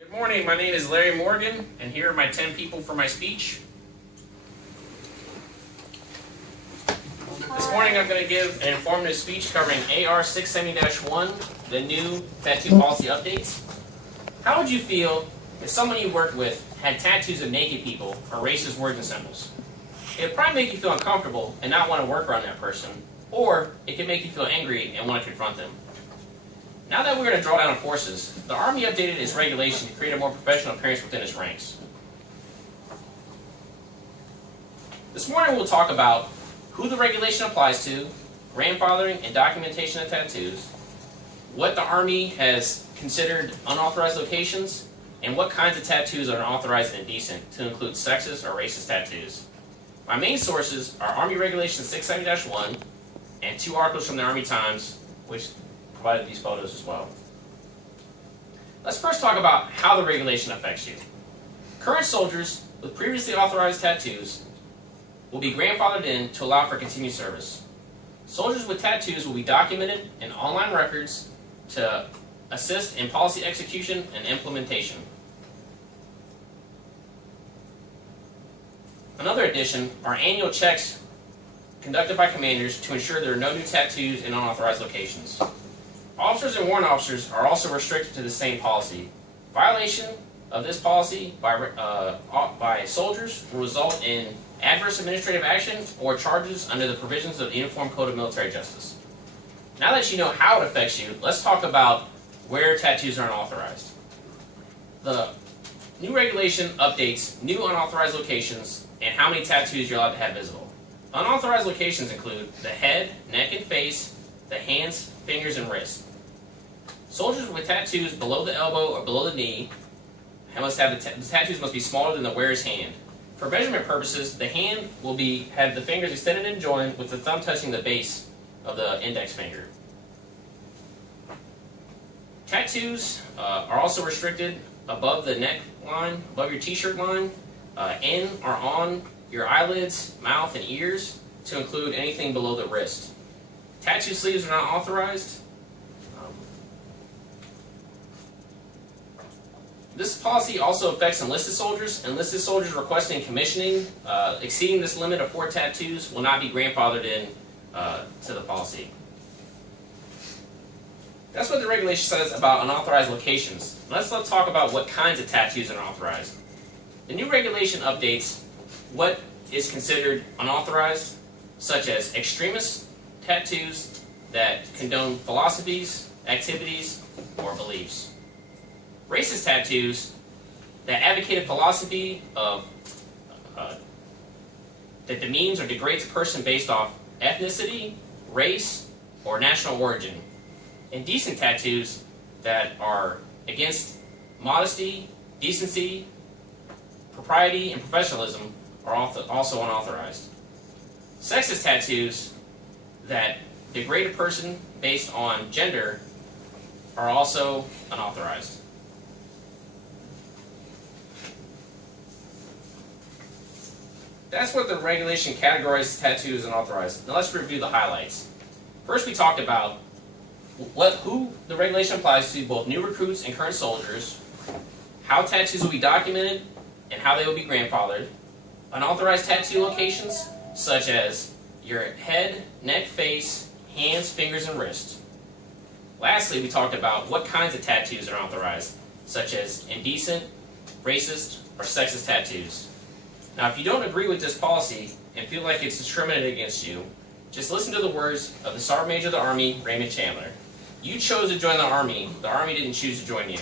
Good morning, my name is Larry Morgan, and here are my 10 people for my speech. This morning I'm going to give an informative speech covering AR 670-1, the new tattoo policy updates. How would you feel if someone you worked with had tattoos of naked people or racist words and symbols? It would probably make you feel uncomfortable and not want to work around that person, or it could make you feel angry and want to confront them. Now that we're going to draw down forces, the Army updated its regulation to create a more professional appearance within its ranks. This morning we'll talk about who the regulation applies to, grandfathering and documentation of tattoos, what the Army has considered unauthorized locations, and what kinds of tattoos are unauthorized and indecent, to include sexist or racist tattoos. My main sources are Army Regulation 670-1 and 2 articles from the Army Times, which provided these photos as well. Let's first talk about how the regulation affects you. Current soldiers with previously authorized tattoos will be grandfathered in to allow for continued service. Soldiers with tattoos will be documented in online records to assist in policy execution and implementation. Another addition are annual checks conducted by commanders to ensure there are no new tattoos in unauthorized locations. Officers and warrant officers are also restricted to the same policy. Violation of this policy by soldiers will result in adverse administrative action or charges under the provisions of the Uniform Code of Military Justice. Now that you know how it affects you, let's talk about where tattoos are unauthorized. The new regulation updates new unauthorized locations and how many tattoos you're allowed to have visible. Unauthorized locations include the head, neck, and face, the hands, fingers, and wrist. Soldiers with tattoos below the elbow or below the knee must have the tattoos must be smaller than the wearer's hand. For measurement purposes, the hand will have the fingers extended and joined with the thumb touching the base of the index finger. Tattoos are also restricted above the neck line, above your t-shirt line, in or on your eyelids, mouth, and ears, to include anything below the wrist. Tattoo sleeves are not authorized. This policy also affects enlisted soldiers. Enlisted soldiers requesting commissioning exceeding this limit of 4 tattoos will not be grandfathered in to the policy. That's what the regulation says about unauthorized locations. Let's talk about what kinds of tattoos are unauthorized. The new regulation updates what is considered unauthorized, such as extremist tattoos that condone philosophies, activities, or beliefs. Racist tattoos that advocate a philosophy of that demeans or degrades a person based off ethnicity, race, or national origin. Indecent tattoos that are against modesty, decency, propriety, and professionalism are also unauthorized. Sexist tattoos that degrade a person based on gender are also unauthorized. That's what the regulation categorizes tattoos as unauthorized. Now let's review the highlights. First, we talked about who the regulation applies to, both new recruits and current soldiers, how tattoos will be documented and how they will be grandfathered, unauthorized tattoo locations such as your head, neck, face, hands, fingers, and wrist. Lastly, we talked about what kinds of tattoos are authorized, such as indecent, racist, or sexist tattoos. Now, if you don't agree with this policy and feel like it's discriminated against you, just listen to the words of the Sergeant Major of the Army, Raymond Chandler. You chose to join the Army didn't choose to join you.